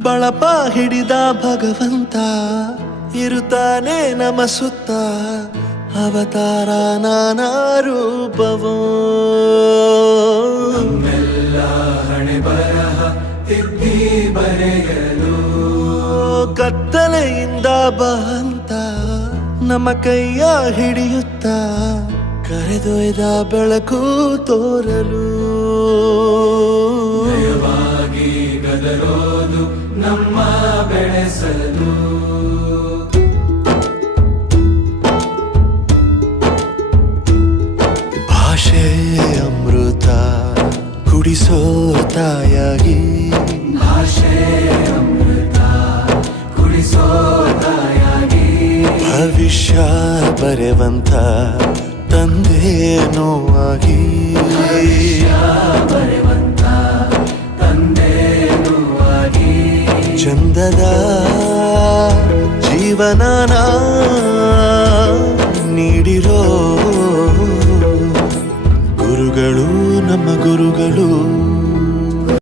ಬಳಪ ಹಿಡಿದ ಭಗವಂತ ಇರುತ್ತಾನೆ ನಮ ಸುತ್ತ ಅವತಾರ ನಾನಾ ರೂಪವೋ ನಮ್ಮೆಲ್ಲ ಹಣೆ ಬರಹ ತಿದ್ದಿ ಬರೆಯಲು ಕತ್ತಲೆಯಿಂದ ಬಂತ ನಮ್ಮ ಕೈಯ ಹಿಡಿಯುತ್ತ ಕರೆದೊಯ್ದ ಬೆಳಕು ತೋರಲು ನಯವಾಗಿ ಗದರೋದು ನಮ್ಮ ಬೆಳೆಸಲು ಭಾಷೆ ಅಮೃತ ಕುಡಿಸೋ ತಾಯಾಗಿ ಭಾಷೆ ಅಮೃತ ಕುಡಿಸೋ ತಾಯಾಗಿ ಭವಿಷ್ಯ ಬರೆವಂತ ತಂದೇನೋ ಆಗಿ ಬರೆವಂತ ತಂದೇನೂ ಆಗಿ ಚಂದದ ಜೀವನನ ನೀಡಿರೋ ಗುರುಗಳು ನಮ್ಮ ಗುರುಗಳು